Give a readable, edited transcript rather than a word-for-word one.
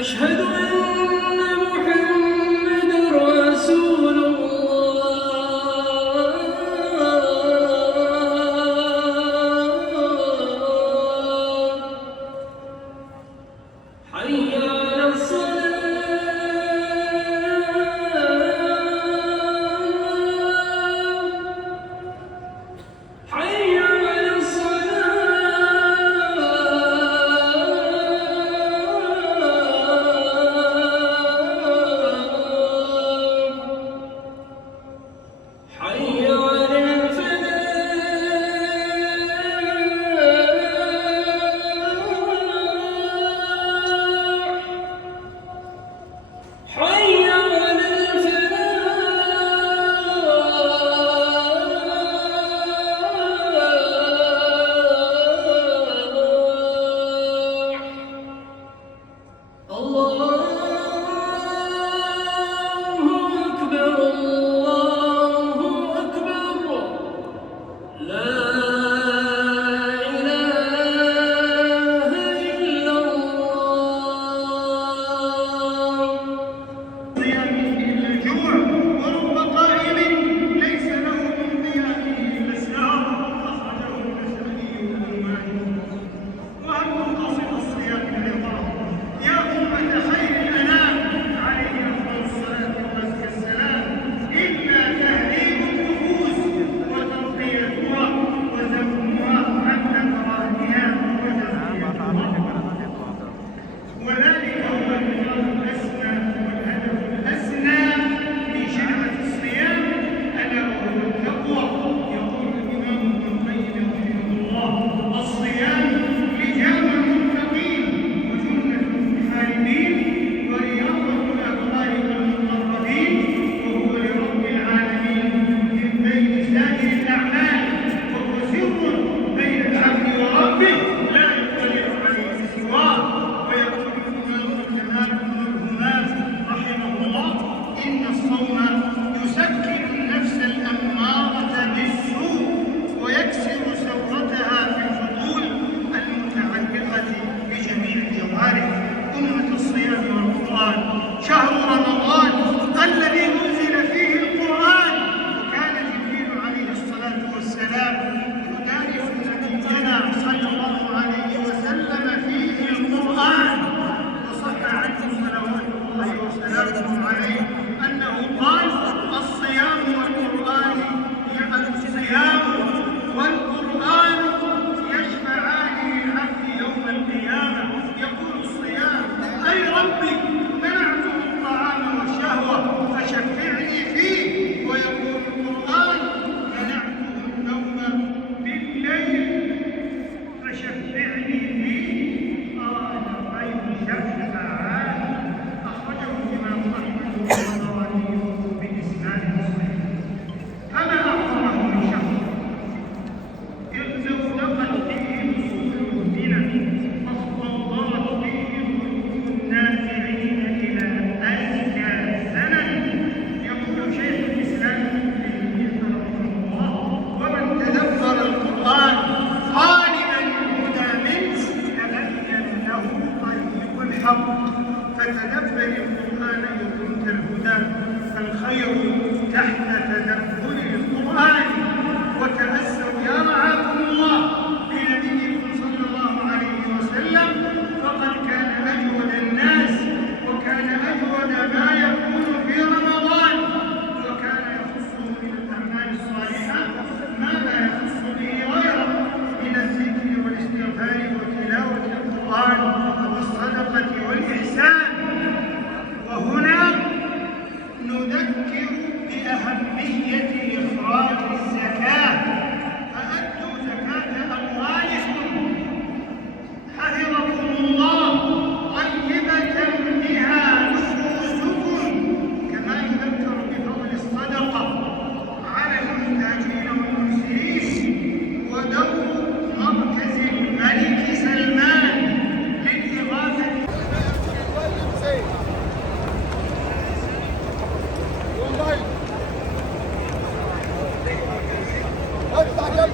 أشهد أن محمد رسول الله. حي على الصلاة. حي على حي على الفلاح. حي على الفلاح. الله أكبر، الله أكبر، لا إله إلا الله. صيامه إلا الجوع، ورب قائم ليس له من ضيافه إلا السهر، أخرجه النسائي وابن ماجه. وهل مقاصد الصيام العظام؟ يا أمة خير الأنام عليه أفضل الصلاة وأزكى السلام، إلا تهذيب النفوس وتنقيتها وزمها عن أكراهها وتزكيتها، وذلك هو المراد الأسمى والهدف الأسنى من شعبة الصيام، ألا وهو التقوى. يقول الإمام ابن القيم رحمه الله: الصيام لجام المتقين وجنة المحاربين ورياضة الأبرار والمقربين، وهو لرب العالمين من بين سائر الأعمال، وهو سر بين العبد وربه لا يطلع عليه سواه. ويقول الإمام الجمال بن الهمام رحمه الله: إن الصوم يسكن النفس الأمارة بالسوء ويكسر ثورتها في الفضول المتعلقة بجميع الجوارح. أمة الصيام والقرآن، شهر رمضان الذي أنزل فيه القرآن، وكان جبريل عليه الصلاة والسلام يدارس نبينا صلى الله عليه وسلم فيه القرآن. وصح عنه صلوات الله وسلامه عليه أنه قال: الصيام والقرآن يشفعان للعبد يوم القيامة. يقول الصيام: أي ربي منعته الطعام والشهوة فشفعني فيه. ويقول القرآن: منعته النوم بالليل فشفعني فيه. قال: غير شفاعات. أخرجه الإمام أحمد والطبراني بإسناد صحيح. فما أعظمه من شهر إذ لو دخل فيه نصوص المؤمنة فاستنظرت فيه قلوب النازعين إلى أزكى زمن. يقول شيخ الإسلام ابن تيمية رحمه الله: ومن تدبر القرآن طالبا الهدى منه تبين له طريق الحق. فتدبر القرآن إن كنت الهدى، فالخير تحت تدبر القرآن. وتأسوا يا رعاكم الله بنبيكم صلى الله عليه وسلم، فقد كان أجود الناس وكان أجود ما يكون في رمضان، وكان يخصه من الأعمال الصالحة ما لا يخص به غيره من الذكر والاستغفار وتلاوة القرآن والصدقة والإحسان. وهنا نذكر بأهمية إخراج الزكاة. فأدوا زكاة أموالكم حفظكم الله طيبة بها نفوسكم، كما يذكر بفضل الصدقة على المحتاجين والمسلمين. ودور مركز الملك سلمان للإغاثة هاي تعال